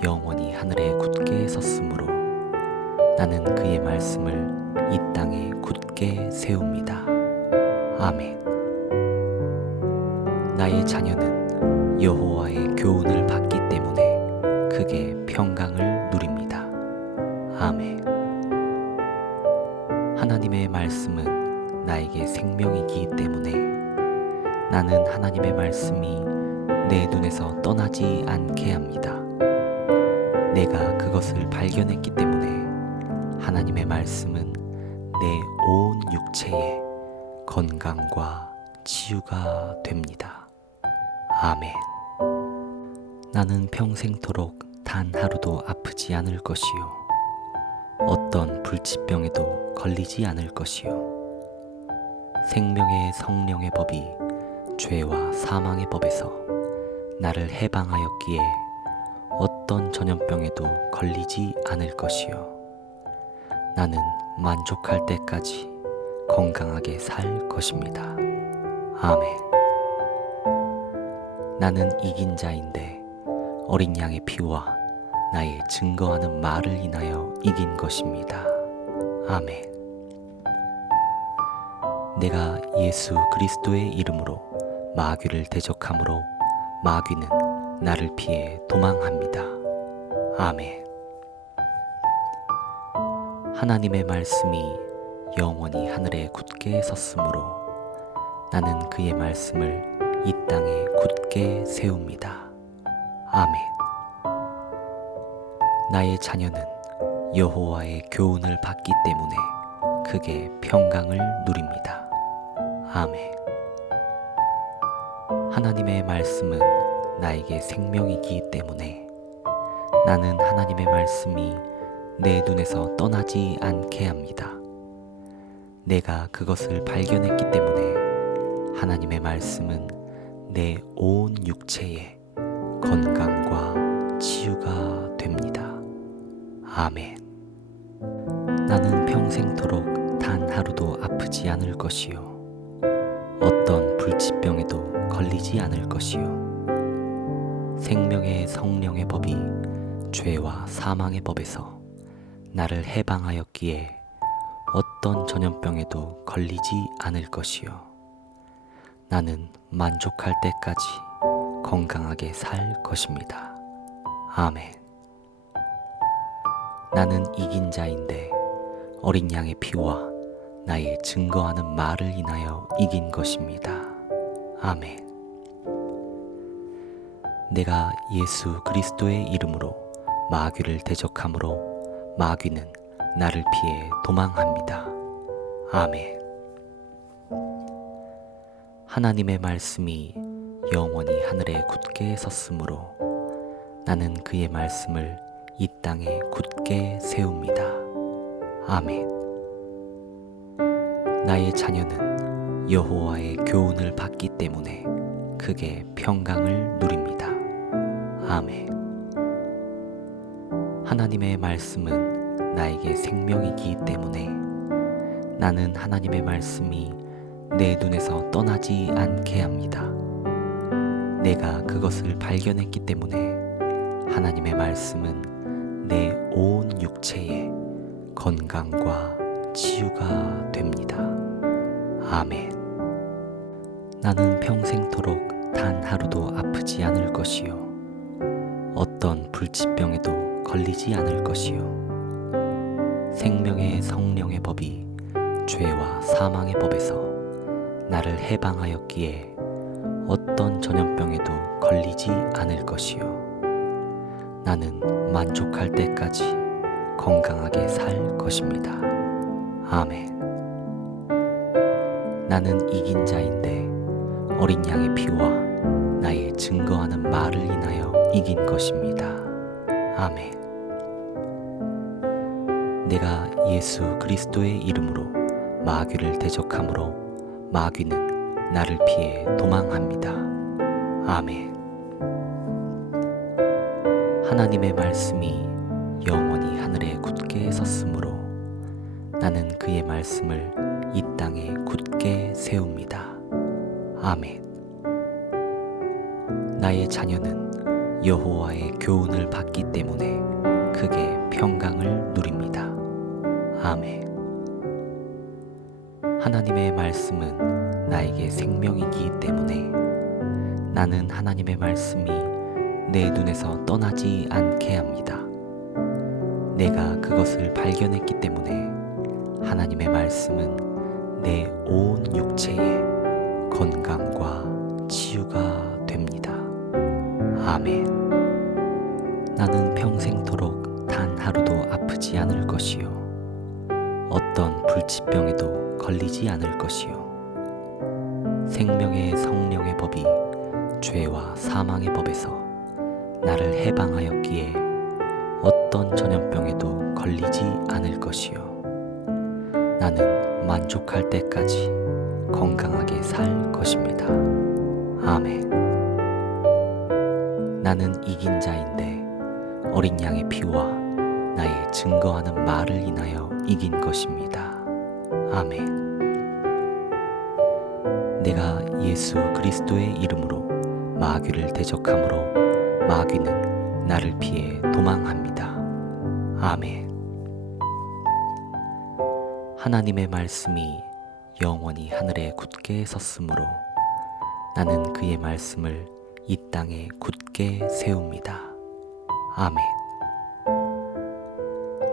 영원히 하늘에 굳게 섰으므로 나는 그의 말씀을 이 땅에 굳게 세웁니다. 아멘. 나의 자녀는 여호와의 교훈을 받기 때문에 크게 평강을 누립니다. 아멘. 하나님의 말씀은 나에게 생명이기 때문에 나는 하나님의 말씀이 내 눈에서 떠나지 않게 합니다. 내가 그것을 발견했기 때문에 하나님의 말씀은 내 온 육체에 건강과 치유가 됩니다. 아멘. 나는 평생토록 단 하루도 아프지 않을 것이요 어떤 불치병에도 걸리지 않을 것이요 생명의 성령의 법이 죄와 사망의 법에서 나를 해방하였기에 어떤 전염병에도 걸리지 않을 것이요 나는 만족할 때까지 건강하게 살 것입니다. 아멘. 나는 이긴 자인데 어린 양의 피와 나의 증거하는 말을 인하여 이긴 것입니다. 아멘. 내가 예수 그리스도의 이름으로 마귀를 대적함으로 마귀는 나를 피해 도망합니다. 아멘. 하나님의 말씀이 영원히 하늘에 굳게 섰으므로 나는 그의 말씀을 이 땅에 굳게 세웁니다. 아멘. 나의 자녀는 여호와의 교훈을 받기 때문에 크게 평강을 누립니다. 아멘. 하나님의 말씀은 나에게 생명이기 때문에 나는 하나님의 말씀이 내 눈에서 떠나지 않게 합니다. 내가 그것을 발견했기 때문에 하나님의 말씀은 내 온 육체에 건강과 치유가 됩니다. 아멘. 나는 평생토록 단 하루도 아프지 않을 것이요 어떤 불치병에도 걸리지 않을 것이요 생명의 성령의 법이 죄와 사망의 법에서 나를 해방하였기에 어떤 전염병에도 걸리지 않을 것이요 나는 만족할 때까지 건강하게 살 것입니다. 아멘. 나는 이긴 자인데 어린 양의 피와 나의 증거하는 말을 인하여 이긴 것입니다. 아멘. 내가 예수 그리스도의 이름으로 마귀를 대적함으로 마귀는 나를 피해 도망합니다. 아멘. 하나님의 말씀이 영원히 하늘에 굳게 섰으므로 나는 그의 말씀을 이 땅에 굳게 세웁니다. 아멘. 나의 자녀는 여호와의 교훈을 받기 때문에 크게 평강을 누립니다. 아멘. 하나님의 말씀은 나에게 생명이기 때문에 나는 하나님의 말씀이 내 눈에서 떠나지 않게 합니다. 내가 그것을 발견했기 때문에 하나님의 말씀은 내 온 육체에 건강과 치유가 됩니다. 아멘. 나는 평생토록 단 하루도 아프지 않을 것이요 어떤 불치병에도 걸리지 않을 것이요 생명의 성령의 법이 죄와 사망의 법에서 나를 해방하였기에 어떤 전염병에도 걸리지 않을 것이요 나는 만족할 때까지 건강하게 살 것입니다. 아멘. 나는 이긴 자인데 어린 양의 피와 나의 증거하는 말을 인하여 이긴 것입니다. 아멘. 내가 예수 그리스도의 이름으로 마귀를 대적함으로 마귀는 나를 피해 도망합니다. 아멘. 하나님의 말씀이 영원히 하늘에 굳게 섰으므로 나는 그의 말씀을 이 땅에 굳게 세웁니다. 아멘. 나의 자녀는 여호와의 교훈을 받기 때문에 크게 평강을 누립니다. 아멘. 하나님의 말씀은 나에게 생명이기 때문에 나는 하나님의 말씀이 내 눈에서 떠나지 않게 합니다. 내가 그것을 발견했기 때문에 하나님의 말씀은 내 온 육체에 건강과 치유가 됩니다. 아멘. 나는 평생토록 단 하루도 아프지 않을 것이요 어떤 불치병에도 걸리지 않을 것이요 생명의 성령의 법이 죄와 사망의 법에서 나를 해방하였기에 어떤 전염병에도 걸리지 않을 것이요 나는 만족할 때까지 건강하게 살 것입니다. 아멘. 나는 이긴 자인데 어린 양의 피와 나의 증거하는 말을 인하여 이긴 것입니다. 아멘. 내가 예수 그리스도의 이름으로 마귀를 대적함으로 마귀는 나를 피해 도망합니다. 아멘. 하나님의 말씀이 영원히 하늘에 굳게 섰으므로 나는 그의 말씀을 이 땅에 굳게 세웁니다. 아멘.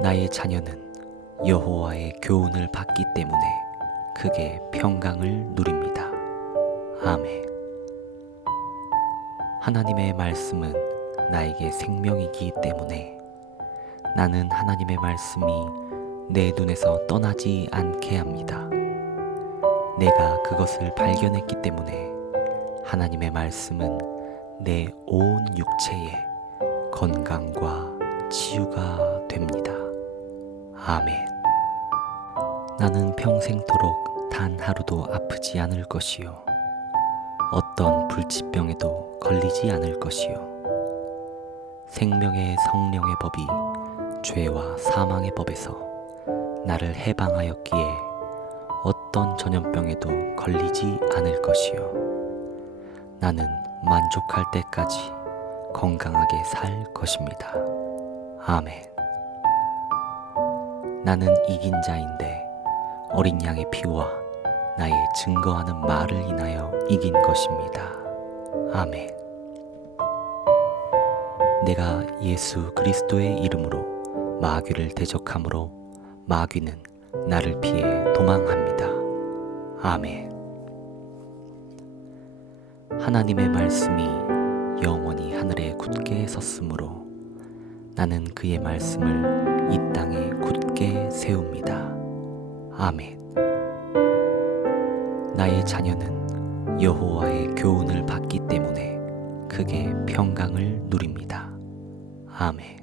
나의 자녀는 여호와의 교훈을 받기 때문에 크게 평강을 누립니다. 아멘. 하나님의 말씀은 나에게 생명이기 때문에 나는 하나님의 말씀이 내 눈에서 떠나지 않게 합니다. 내가 그것을 발견했기 때문에 하나님의 말씀은 내 온 육체에 건강과 치유가 됩니다. 아멘. 나는 평생토록 단 하루도 아프지 않을 것이요 어떤 불치병에도 걸리지 않을 것이요 생명의 성령의 법이 죄와 사망의 법에서 나를 해방하였기에 어떤 전염병에도 걸리지 않을 것이요 나는 만족할 때까지 건강하게 살 것입니다. 아멘. 나는 이긴 자인데 어린 양의 피와 나의 증거하는 말을 인하여 이긴 것입니다. 아멘. 내가 예수 그리스도의 이름으로 마귀를 대적함으로 마귀는 나를 피해 도망합니다. 아멘. 하나님의 말씀이 영원히 하늘에 굳게 섰으므로 나는 그의 말씀을 이 땅에 굳게 세웁니다. 아멘. 나의 자녀는 여호와의 교훈을 받기 때문에 크게 평강을 누립니다. 아멘.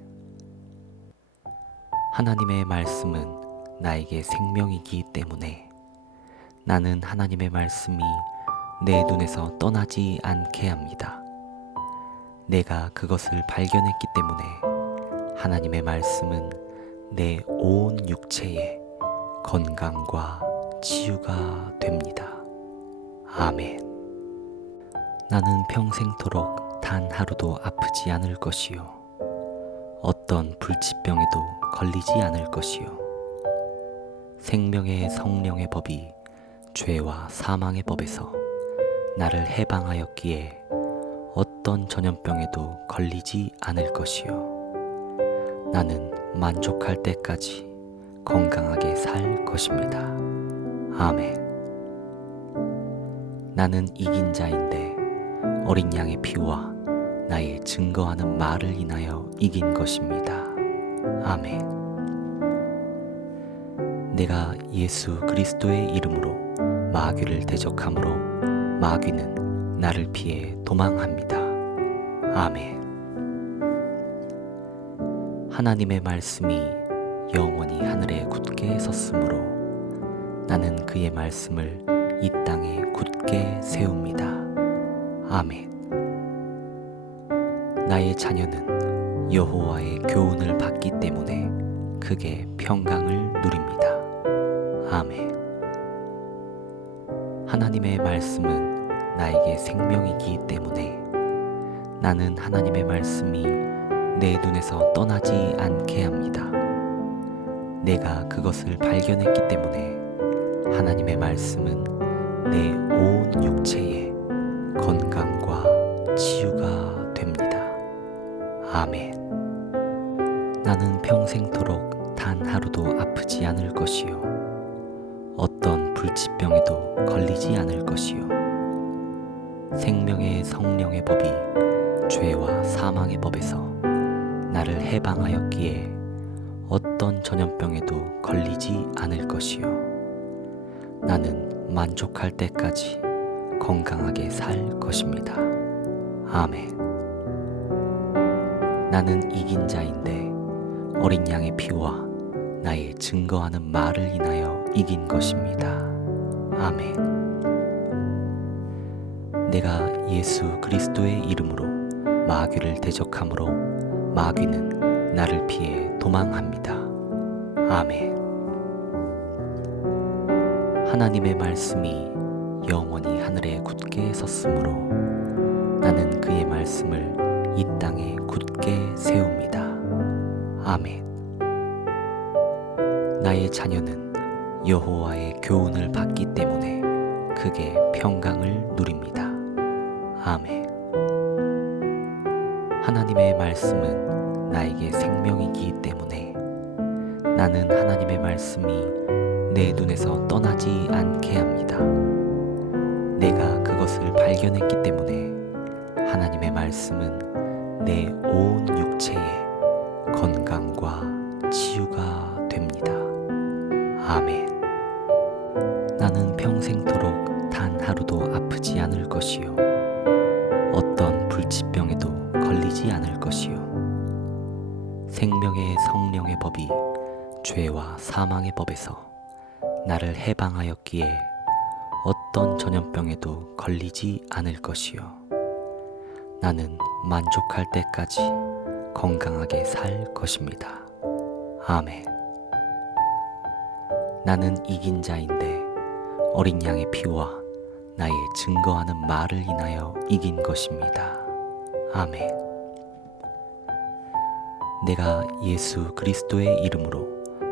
하나님의 말씀은 나에게 생명이기 때문에 나는 하나님의 말씀이 내 눈에서 떠나지 않게 합니다. 내가 그것을 발견했기 때문에 하나님의 말씀은 내 온 육체에 건강과 치유가 됩니다. 아멘. 나는 평생토록 단 하루도 아프지 않을 것이요 어떤 불치병에도 걸리지 않을 것이요 생명의 성령의 법이 죄와 사망의 법에서 나를 해방하였기에 어떤 전염병에도 걸리지 않을 것이요 나는 만족할 때까지 건강하게 살 것입니다. 아멘. 나는 이긴 자인데 어린 양의 피와 나의 증거하는 말을 인하여 이긴 것입니다. 아멘. 내가 예수 그리스도의 이름으로 마귀를 대적함으로 마귀는 나를 피해 도망합니다. 아멘. 하나님의 말씀이 영원히 하늘에 굳게 섰으므로 나는 그의 말씀을 이 땅에 굳게 세웁니다. 아멘. 나의 자녀는 여호와의 교훈을 받기 때문에 크게 평강을 누립니다. 아멘. 하나님의 말씀은 나에게 생명이기 때문에 나는 하나님의 말씀이 내 눈에서 떠나지 않게 합니다. 내가 그것을 발견했기 때문에 하나님의 말씀은 내 온 육체에 건강과 치유가 됩니다. 아멘. 나는 평생토록 단 하루도 아프지 않을 것이요 어떤 불치병에도 걸리지 않을 것이요 생명의 성령의 법이 죄와 사망의 법에서 나를 해방하였기에 어떤 전염병에도 걸리지 않을 것이요 나는 만족할 때까지 건강하게 살 것입니다. 아멘. 나는 이긴 자인데 어린 양의 피와 나의 증거하는 말을 인하여 이긴 것입니다. 아멘. 내가 예수 그리스도의 이름으로 마귀를 대적함으로 마귀는 나를 피해 도망합니다. 아멘. 하나님의 말씀이 영원히 하늘에 굳게 섰으므로 나는 그의 말씀을 이 땅에 굳게 세웁니다. 아멘. 나의 자녀는 여호와의 교훈을 받기 때문에 크게 평강을 누립니다. 아멘. 하나님의 말씀은 나에게 생명이기 때문에 나는 하나님의 말씀이 내 눈에서 떠나지 않게 합니다. 내가 그것을 발견했기 때문에 하나님의 말씀은 내 온 육체의 건강과 치유가 됩니다. 아멘. 나는 평생토록 단 하루도 아프지 않을 것이요 어떤 불치병에도 걸리지 않을 것이요 생명의 성령의 법이 죄와 사망의 법에서 나를 해방하였기에 어떤 전염병에도 걸리지 않을 것이요 나는 만족할 때까지 건강하게 살 것입니다. 아멘. 나는 이긴 자인데 어린 양의 피와 나의 증거하는 말을 인하여 이긴 것입니다. 아멘. 내가 예수 그리스도의 이름으로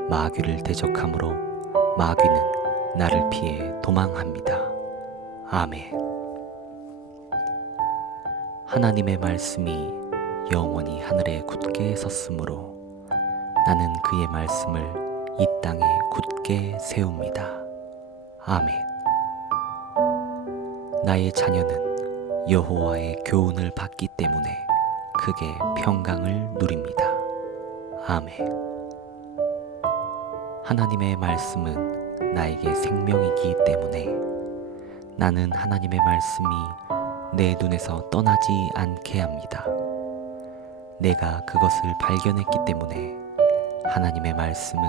마귀를 대적함으로 마귀는 나를 피해 도망합니다. 아멘. 하나님의 말씀이 영원히 하늘에 굳게 섰으므로 나는 그의 말씀을 이 땅에 굳게 세웁니다. 아멘. 나의 자녀는 여호와의 교훈을 받기 때문에 크게 평강을 누립니다. 아멘. 하나님의 말씀은 나에게 생명이기 때문에 나는 하나님의 말씀이 내 눈에서 떠나지 않게 합니다. 내가 그것을 발견했기 때문에 하나님의 말씀은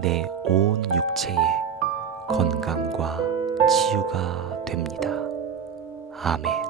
내 온 육체의 건강과 치유가 됩니다. 아멘.